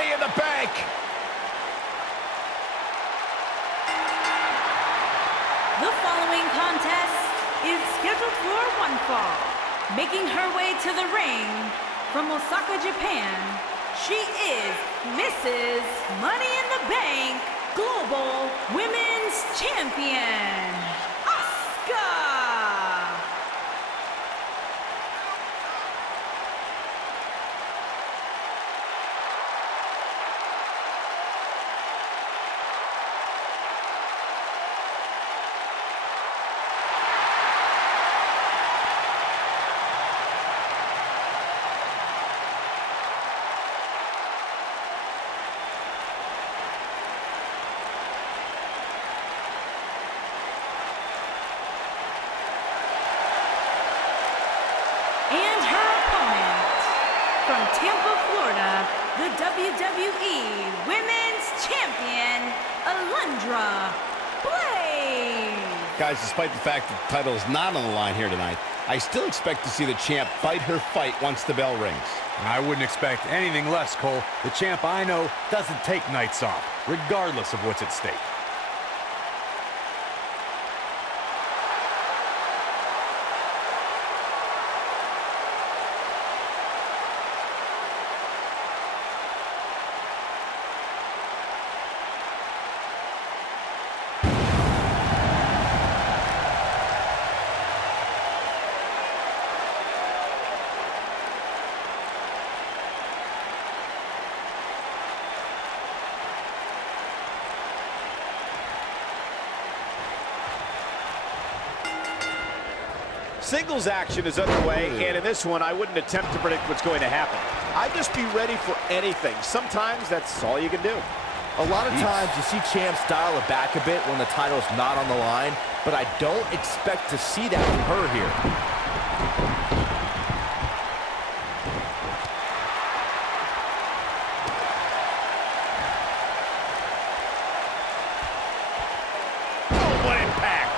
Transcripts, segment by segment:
Money in the Bank. The following contest is scheduled for one fall. Making her way to the ring from Osaka, Japan, she is Mrs. Money in the Bank Global Women's Champion, Asuka! And her opponent, from Tampa, Florida, the WWE Women's Champion, Alundra, Blayze. Guys, despite the fact that the title is not on the line here tonight, I still expect to see the champ fight her fight once the bell rings. I wouldn't expect anything less, Cole. The champ I know doesn't take nights off, regardless of what's at stake. Singles action is underway, and in this one, I wouldn't attempt to predict what's going to happen. I'd just be ready for anything. Sometimes that's all you can do. A lot of times you see champs dial it back a bit when the title's not on the line, but I don't expect to see that from her here. Oh, what impact!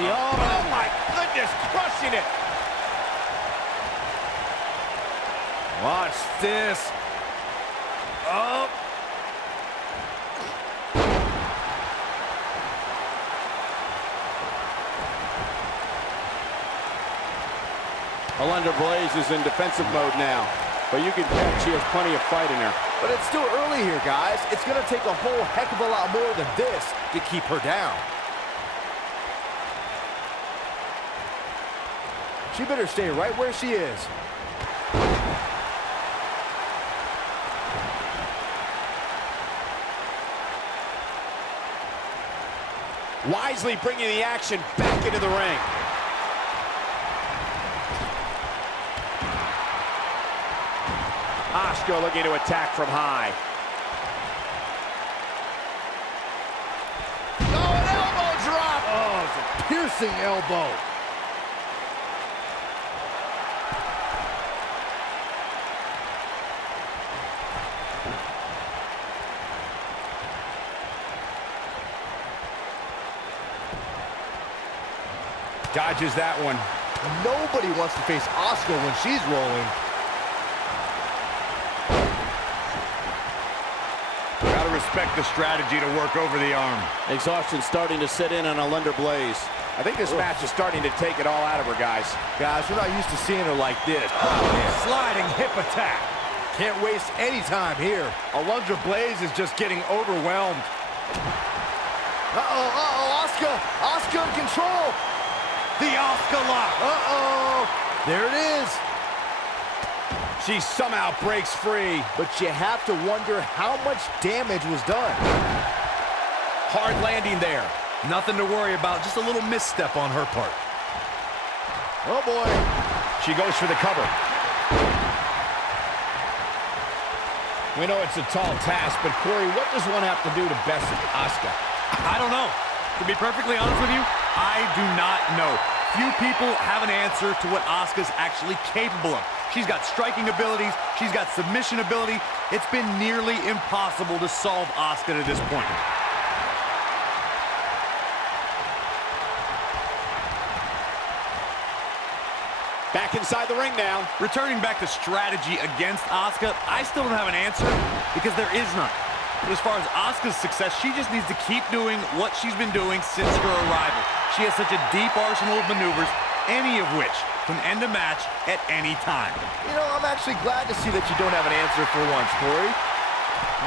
Oh my goodness, crushing it! Watch this. Oh. Alundra Blayze is in defensive mode now, but you can bet she has plenty of fight in her. But it's still early here, guys. It's going to take a whole heck of a lot more than this to keep her down. She better stay right where she is. Wisely bringing the action back into the ring. Asuka looking to attack from high. Oh, an elbow drop! Oh, it's a piercing elbow. Dodges that one. Nobody wants to face Asuka when she's rolling. Gotta respect the strategy to work over the arm. Exhaustion starting to set in on Alundra Blayze. I think this match is starting to take it all out of her, guys. Guys, we're not used to seeing her like this. Sliding hip attack. Can't waste any time here. Alundra Blayze is just getting overwhelmed. Asuka! Asuka in control! The Asuka lock. There it is. She somehow breaks free. But you have to wonder how much damage was done. Hard landing there. Nothing to worry about, just a little misstep on her part. Oh, boy. She goes for the cover. We know it's a tall task, but Corey, what does one have to do to best Asuka? I don't know. To be perfectly honest with you, I do not know. Few people have an answer to what Asuka's actually capable of. She's got striking abilities. She's got submission ability. It's been nearly impossible to solve Asuka to this point. Back inside the ring now. Returning back to strategy against Asuka, I still don't have an answer because there is none. But as far as Asuka's success, she just needs to keep doing what she's been doing since her arrival. She has such a deep arsenal of maneuvers, any of which can end a match at any time. You know, I'm actually glad to see that you don't have an answer for once, Corey.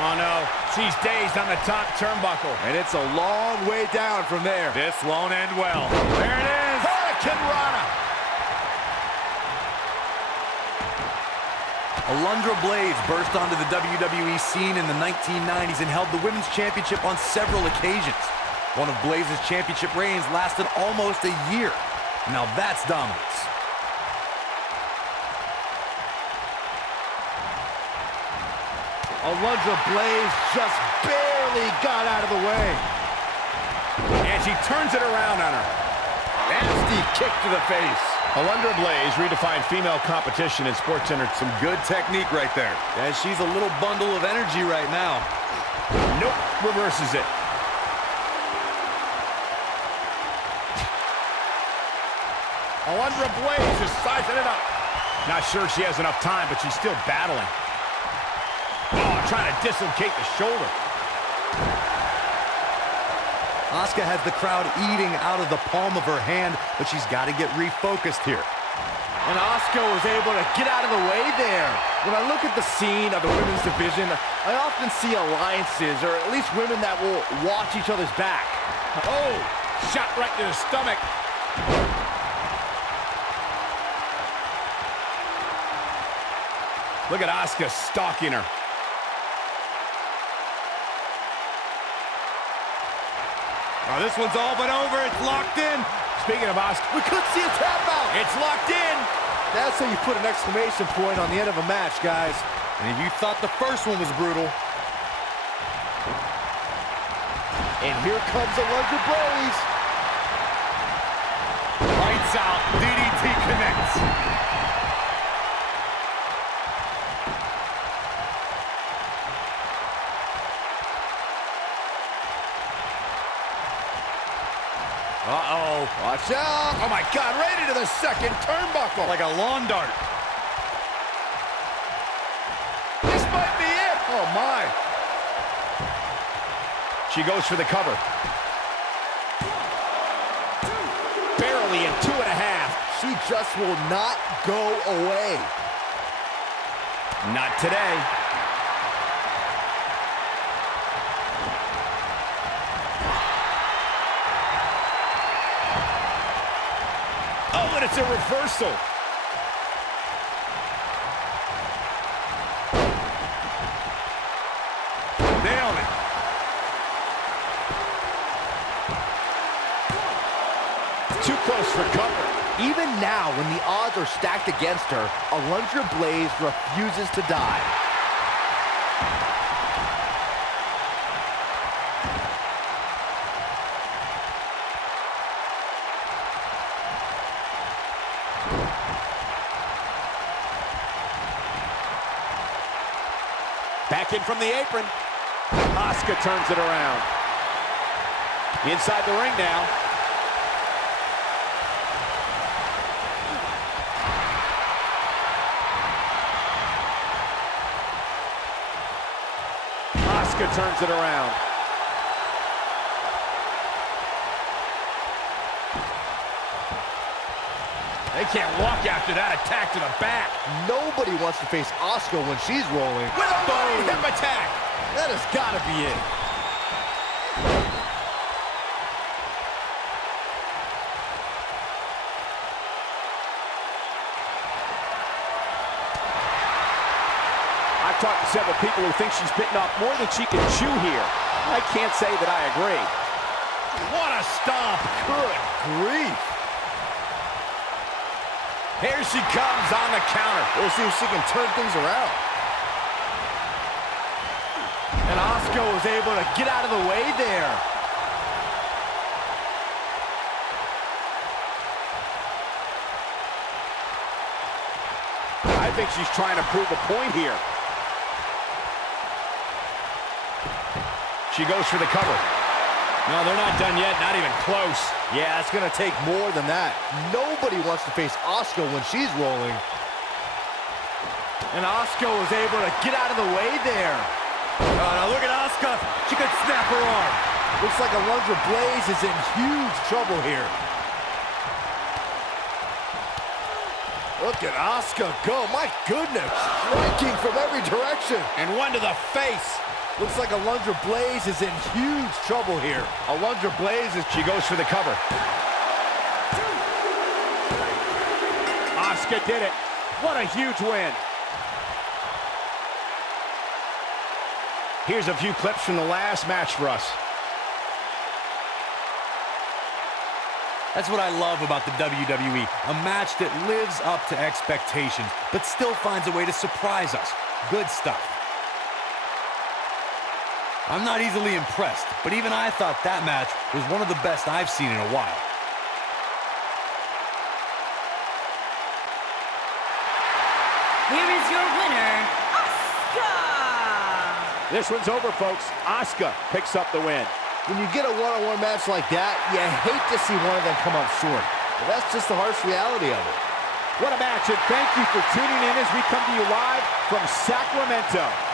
Oh, no. She's dazed on the top turnbuckle. And it's a long way down from there. This won't end well. There it is. Hurricane Rana. Alundra Blayze burst onto the WWE scene in the 1990s and held the Women's Championship on several occasions. One of Blayze's championship reigns lasted almost a year. Now that's dominance. Alundra Blayze just barely got out of the way. And she turns it around on her. Nasty kick to the face. Alundra Blayze redefined female competition in SportsCenter. Some good technique right there. And she's a little bundle of energy right now. Nope, reverses it. Alundra Blayze is sizing it up. Not sure she has enough time, but she's still battling. Oh, trying to dislocate the shoulder. Asuka has the crowd eating out of the palm of her hand, but she's got to get refocused here. And Asuka was able to get out of the way there. When I look at the scene of the women's division, I often see alliances, or at least women that will watch each other's back. Oh, shot right to the stomach. Look at Asuka stalking her. Oh, this one's all but over. It's locked in. Speaking of Asuka, We could see a tap out. it's locked in. That's how you put an exclamation point on the end of a match, guys. And if you thought the first one was brutal, And here comes Alundra Blayze. lights out, DDT connects. Uh-oh. Watch out. Oh my God, right into the second turnbuckle. Like a lawn dart. This might be it. Oh, my. She goes for the cover. Barely in 2.5. She just will not go away. Not today. Oh, and it's a reversal. Nailed it. Too close for cover. Even now, when the odds are stacked against her, Alundra Blayze refuses to die. Back in from the apron. Asuka turns it around. Inside the ring now. Asuka turns it around. They can't walk after that attack to the back. Nobody wants to face Asuka when she's rolling. With a running hip attack. That has got to be it. I've talked to several people who think she's bitten off more than she can chew here. I can't say that I agree. What a stomp. Good grief. Here she comes on the counter. We'll see if she can turn things around. And Asuka was able to get out of the way there. I think she's trying to prove a point here. She goes for the cover. No, they're not done yet, not even close. Yeah, it's going to take more than that. Nobody wants to face Asuka when she's rolling. And Asuka was able to get out of the way there. Oh, now look at Asuka. She could snap her arm. Looks like Alundra Blayze is in huge trouble here. Look at Asuka go. My goodness. Striking from every direction. And one to the face. Looks like Alundra Blayze is in huge trouble here. Alundra Blayze, she goes for the cover. Asuka did it. What a huge win. Here's a few clips from the last match for us. That's what I love about the WWE. A match that lives up to expectations, but still finds a way to surprise us. Good stuff. I'm not easily impressed, but even I thought that match was one of the best I've seen in a while. Here is your winner, Asuka! This one's over, folks. Asuka picks up the win. When you get a one-on-one match like that, you hate to see one of them come up short. But that's just the harsh reality of it. What a match, and thank you for tuning in as we come to you live from Sacramento.